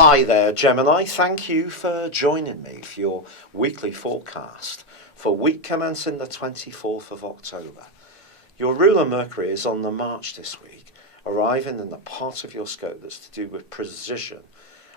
Hi there, Gemini. Thank you for joining me for your weekly forecast for week commencing the 24th of October. Your ruler Mercury is on the march this week, arriving in the part of your scope that's to do with precision.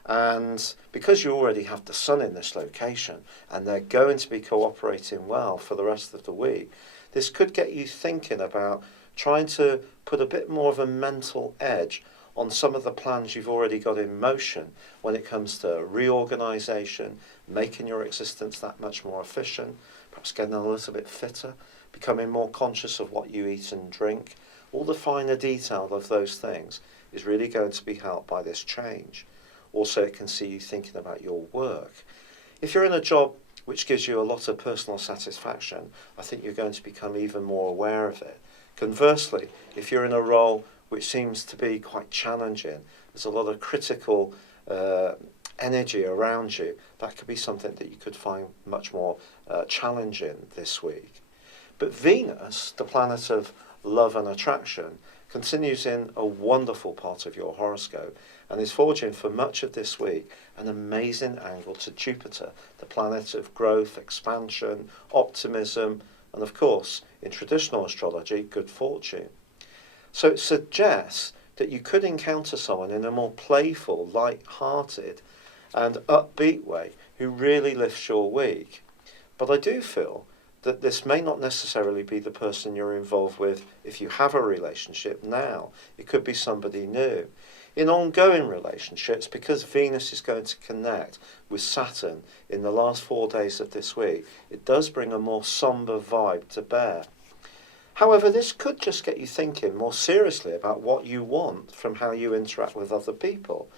And because you already have the Sun in this location and they're going to be cooperating well for the rest of the week, this could get you thinking about trying to put a bit more of a mental edge on some of the plans you've already got in motion when it comes to reorganisation, making your existence that much more efficient, perhaps getting a little bit fitter, becoming more conscious of what you eat and drink. All the finer detail of those things is really going to be helped by this change. Also, it can see you thinking about your work. If you're in a job which gives you a lot of personal satisfaction, I think you're going to become even more aware of it. Conversely, if you're in a role which seems to be quite challenging, there's a lot of critical energy around you, that could be something that you could find much more challenging this week. But Venus, the planet of love and attraction, continues in a wonderful part of your horoscope and is forging for much of this week an amazing angle to Jupiter, the planet of growth, expansion, optimism, and of course, in traditional astrology, good fortune. So it suggests that you could encounter someone in a more playful, light-hearted and upbeat way who really lifts your week. But I do feel that this may not necessarily be the person you're involved with if you have a relationship now. It could be somebody new. In ongoing relationships, because Venus is going to connect with Saturn in the last 4 days of this week, it does bring a more sombre vibe to bear. However, this could just get you thinking more seriously about what you want from how you interact with other people.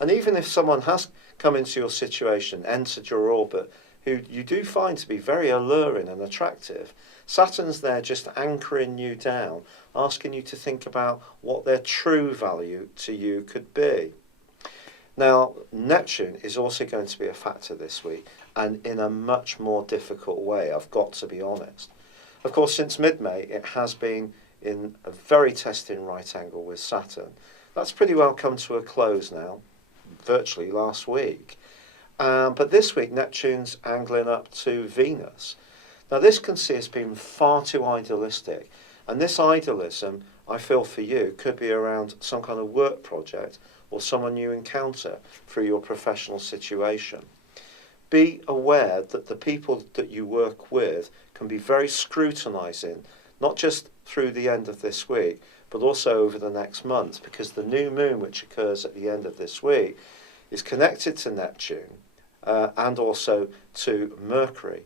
And even if someone has come into your situation, entered your orbit, who you do find to be very alluring and attractive, Saturn's there just anchoring you down, asking you to think about what their true value to you could be. Now, Neptune is also going to be a factor this week, and in a much more difficult way, I've got to be honest. Of course, since mid-May, it has been in a very testing right angle with Saturn. That's pretty well come to a close now, virtually last week. But this week, Neptune's angling up to Venus. Now, this can see as being far too idealistic. And this idealism, I feel for you, could be around some kind of work project or someone you encounter through your professional situation. Be aware that the people that you work with can be very scrutinising, not just through the end of this week, but also over the next month, because the new moon, which occurs at the end of this week, is connected to Neptune and also to Mercury.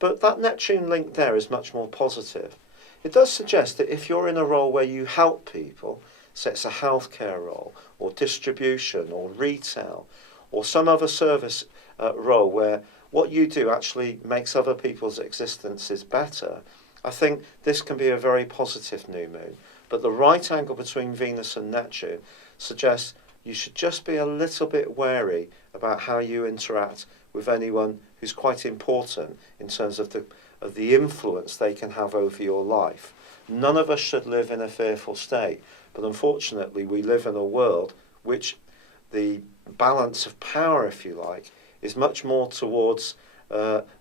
But that Neptune link there is much more positive. It does suggest that if you're in a role where you help people, say it's a healthcare role, or distribution, or retail, or some other service role where what you do actually makes other people's existences better, I think this can be a very positive new moon. But the right angle between Venus and Neptune suggests you should just be a little bit wary about how you interact with anyone who's quite important in terms of the influence they can have over your life. None of us should live in a fearful state, but unfortunately we live in a world which the balance of power, if you like, is much more towards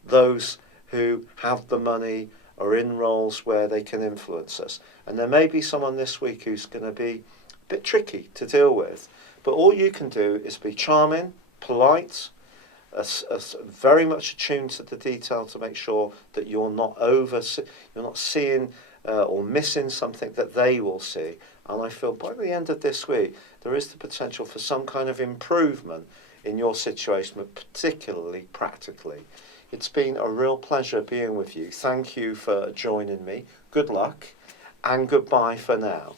those who have the money, are in roles where they can influence us. And there may be someone this week who's going to be a bit tricky to deal with. But all you can do is be charming, polite, very much attuned to the detail to make sure that you're not seeing or missing something that they will see. And I feel by the end of this week, there is the potential for some kind of improvement in your situation, but particularly practically. It's been a real pleasure being with you. Thank you for joining me. Good luck and goodbye for now.